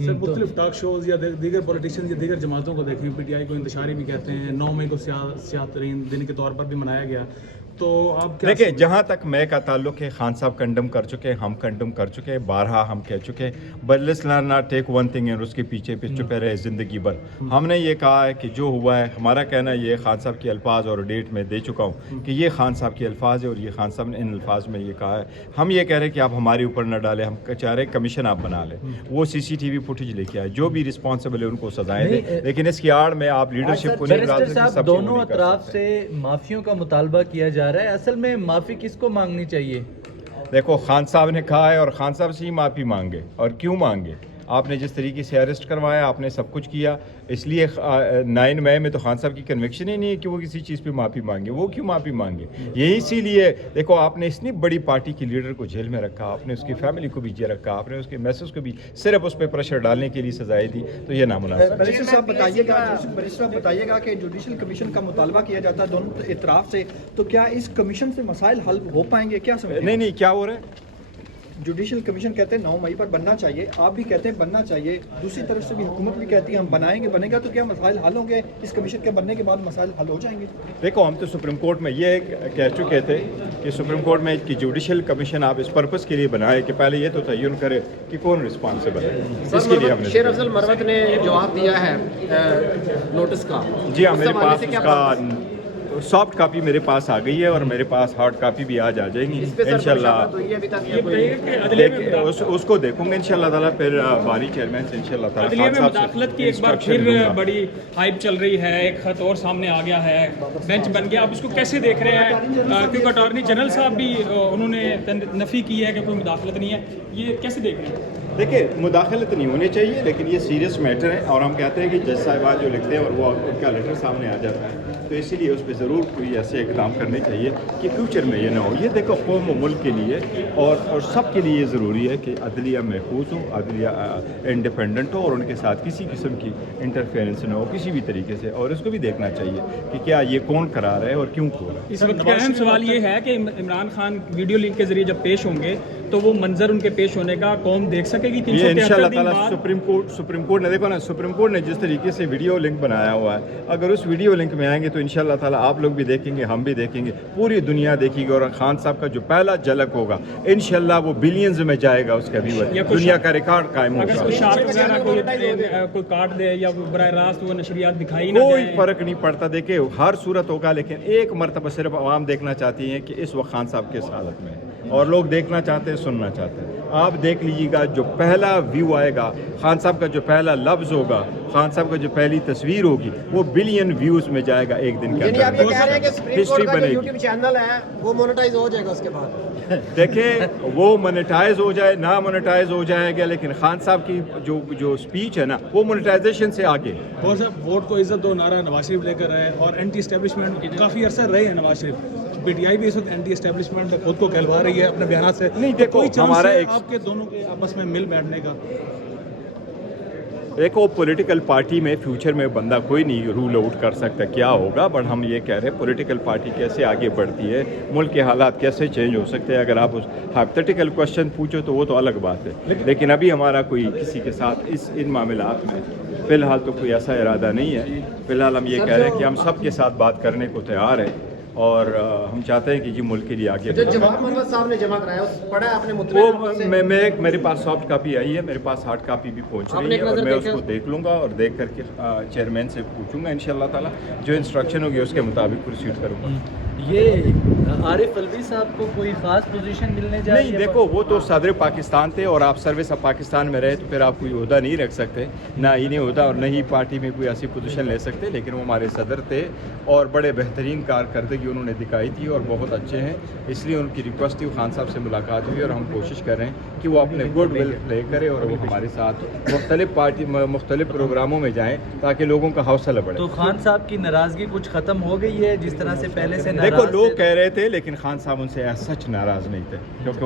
سر مختلف talk shows یا دیگر پولیٹیشین یا دیگر جماعتوں کو دیکھیں، پی ٹی آئی کو انتشاری بھی کہتے ہیں، 9 مئی کو سیاہ ترین دن کے طور پر بھی منایا گیا، تو آپ کیا دیکھیں جہاں تک میں کا تعلق ہے خان صاحب کنڈم کر چکے، ہم کنڈم کر چکے، بارہا ہم کہہ چکے، but let's not take one thing اور اس کے پیچھے چپے رہے زندگی بھر. ہم نے یہ کہا ہے کہ جو ہوا ہے ہمارا کہنا یہ خان صاحب کے الفاظ اور ڈیٹ میں دے چکا ہوں کہ یہ خان صاحب کے الفاظ ہے اور یہ خان صاحب نے ان الفاظ میں یہ کہا ہے. ہم یہ کہہ رہے ہیں کہ آپ ہمارے اوپر نہ ڈالیں، ہم چاہ رہے ہیں کمیشن آپ بنا لیں، وہ سی سی ٹی وی فوٹیج لے کے آئے، جو بھی رسپانسبل ہے ان کو سزائیں دیں، لیکن اس کی آڑ میں آپ لیڈرشپ کو نہیں ڈال سکتے. دونوں اطراف سے معافیوں کا مطالبہ کیا جا رہا ہے، اصل میں معافی کس کو مانگنی چاہیے؟ دیکھو خان صاحب نے کہا ہے اور خان صاحب سے ہی معافی مانگے. اور کیوں مانگے؟ آپ نے جس طریقے سے اریسٹ کروایا، آپ نے سب کچھ کیا، اس لیے 9 مئی میں تو خان صاحب کی کنوکشن ہی نہیں ہے کہ وہ کسی چیز پہ معافی مانگے. وہ کیوں معافی مانگے؟ یہی اسی لیے دیکھو آپ نے اتنی بڑی پارٹی کی لیڈر کو جیل میں رکھا، آپ نے اس کی فیملی کو بھی جیل رکھا، آپ نے اس کے میسز کو بھی صرف اس پہ پریشر ڈالنے کے لیے سزائیں دی، تو یہ نامناسب ہے. بیرسٹر صاحب بتائیے گا کہ جوڈیشل کمیشن کا مطالبہ کیا جاتا ہے دونوں اطراف سے، تو کیا اس کمیشن سے مسائل حل ہو پائیں گے؟ کیا سمجھتے ہیں؟ نہیں کیا ہو رہا ہے؟ جوڈیشل کمیشن کہتے ہیں 9 مئی پر بننا چاہیے، آپ بھی کہتے ہیں بننا چاہیے، دوسری طرف سے بھی حکومت بھی کہتی ہے ہم بنائیں گے، بنے گا تو کیا مسائل حل ہوں گے؟ اس کمیشن کے بننے کے بعد مسائل حل ہو جائیں گے؟ دیکھو ہم تو سپریم کورٹ میں یہ کہہ چکے تھے کہ سپریم کورٹ میں کہ جوڈیشل کمیشن آپ اس پرپس کے لیے بنائے کہ پہلے یہ تو تعین کرے کہ کون رسپانسبل ہے. اس کے لیے ہم نے شیر افضل مروت نے جواب دیا ہے نوٹس کا. جی ہاں، میرے پاس اس کا سافٹ کاپی میرے پاس آ گئی ہے اور میرے پاس ہارڈ کاپی بھی آج آ جائے گی انشاءاللہ. اس کو دیکھوں گے انشاءاللہ تعالیٰ، پھر باری چیئرمین سے انشاءاللہ تعالیٰ عدلیہ میں مداخلت کی ایک بار پھر بڑی ہائپ چل رہی ہے، ایک خط اور سامنے آ گیا ہے، بینچ بن گیا. آپ اس کو کیسے دیکھ رہے ہیں؟ کیونکہ اٹارنی جنرل صاحب بھی انہوں نے نفی کی ہے کہ کوئی مداخلت نہیں ہے، یہ کیسے دیکھ رہے ہیں؟ دیکھیں مداخلت نہیں ہونی چاہیے، لیکن یہ سیریس میٹر ہے اور ہم کہتے ہیں کہ جج صاحبات جو لکھتے ہیں اور وہ ان کا لیٹر سامنے آ جاتا ہے، تو اسی لیے اس پہ ضرور کوئی ایسے اقدام کرنے چاہیے کہ فیوچر میں یہ نہ ہو. یہ دیکھو قوم و ملک کے لیے اور سب کے لیے یہ ضروری ہے کہ عدلیہ محفوظ ہو، عدلیہ انڈیپینڈنٹ ہو اور ان کے ساتھ کسی قسم کی انٹرفیئرنس نہ ہو کسی بھی طریقے سے. اور اس کو بھی دیکھنا چاہیے کہ کیا یہ کون کرا رہا ہے اور کیوں کر رہا ہے. اس وقت کا اہم سوال یہ ہے کہ عمران خان ویڈیو لنک کے ذریعے جب پیش ہوں گے تو وہ منظر ان کے پیش ہونے کا قوم دیکھ سکے گی. یہ انشاءاللہ تعالیٰ سپریم کورٹ نے دیکھو نا، سپریم کورٹ نے جس طریقے سے ویڈیو لنک بنایا ہوا ہے، اگر اس ویڈیو لنک میں آئیں گے تو انشاءاللہ تعالیٰ آپ لوگ بھی دیکھیں گے، ہم بھی دیکھیں گے، پوری دنیا دیکھے گی. اور خان صاحب کا جو پہلا جھلک ہوگا انشاءاللہ وہ بلینز میں جائے گا، اس کا بھی دنیا کا ریکارڈ قائم ہوگا. اگر کوئی شارٹ وغیرہ کوئی کاٹ دے یا براہ راست وہ نشریات دکھائی نہ دیں، کوئی فرق نہیں پڑتا. دیکھیں ہر صورت ہوگا، لیکن ایک مرتبہ صرف عوام دیکھنا چاہتی ہے کہ اس وقت خان صاحب کس حالت میں ہے، اور لوگ دیکھنا چاہتے ہیں، سننا چاہتے ہیں. آپ دیکھ لیجیے گا جو پہلا ویو آئے گا، خان صاحب کا جو پہلا لفظ ہوگا، خان صاحب کا جو پہلی تصویر ہوگی، وہ بلین ویوز میں جائے گا ایک دن کے یعنی آپ یہ کہہ رہے ہیں کہ اندر. سپریم ہسٹری کورٹ کا جو بنے گی. یوٹیوب چینل ہے وہ مونیٹائز ہو جائے گا اس کے بعد؟ دیکھیں وہ مونیٹائز ہو جائے نہ مونیٹائز ہو جائے گا، لیکن خان صاحب کی جو اسپیچ ہے نا وہ مونیٹائزیشن سے آگے. اور صاحب ووٹ کو عزت دو نعرہ نواز شریف لے کر رہے اور اینٹی اسٹیبلشمنٹ کافی عرصہ رہے ہیں Nawaz Sharif. P T I بھی اس وقت اینٹی اسٹیبلشمنٹ خود کو کہلوا رہی ہے اپنے بیانات سے. نہیں دیکھو ہمارا آپ کے دونوں کے آپس میں مل بیٹھنے کا دیکھو پولیٹیکل پارٹی میں فیوچر میں بندہ کوئی نہیں رول آؤٹ کر سکتا کیا ہوگا، بٹ ہم یہ کہہ رہے ہیں پولیٹیکل پارٹی کیسے آگے بڑھتی ہے، ملک کے حالات کیسے چینج ہو سکتے ہیں. اگر آپ اس ہائپوتھیٹیکل کوشچن پوچھو تو وہ تو الگ بات ہے، لیکن ابھی ہمارا کوئی کسی کے ساتھ ان معاملات میں فی الحال تو کوئی ایسا ارادہ نہیں ہے. فی الحال ہم یہ کہہ رہے ہیں کہ ہم سب کے ساتھ بات کرنے کو تیار ہیں اور ہم چاہتے ہیں کہ جی ملک کے لیے آگے جو جواب محمد صاحب نے جمع کرایا پڑھا ہے آپ نے مطلع؟ میرے پاس سافٹ کاپی آئی ہے، میرے پاس ہارڈ کاپی بھی پہنچ رہی ہے اور میں اس کو دیکھ لوں گا اور دیکھ کر کے چیئرمین سے پوچھوں گا انشاءاللہ تعالیٰ، جو انسٹرکشن ہوگی اس کے مطابق پروسیڈ کروں گا. یہ عارف الوی صاحب کو کوئی خاص پوزیشن ملنے جا رہی ہے؟ نہیں دیکھو وہ تو صدر پاکستان تھے اور آپ سروس آف پاکستان میں رہے تو پھر آپ کوئی عہدہ نہیں رکھ سکتے، نہ انہیں عہدہ اور نہ ہی پارٹی میں کوئی ایسی پوزیشن لے سکتے. لیکن وہ ہمارے صدر تھے اور بڑے بہترین کارکردگی انہوں نے دکھائی تھی اور بہت اچھے ہیں، اس لیے ان کی ریکویسٹ تھی. خان صاحب سے ملاقات ہوئی اور ہم کوشش کر رہے ہیں کہ وہ اپنے گڈ ول پلے کرے اور وہ ہمارے ساتھ مختلف پروگراموں میں جائیں تاکہ لوگوں کا حوصلہ بڑھے. تو خان صاحب کی ناراضگی کچھ ختم ہو گئی ہے جس طرح سے پہلے سے دیکھو لوگ کہہ رہے تھے لیکن خان صاحب ان سے سچ ناراض نہیں تھے کیونکہ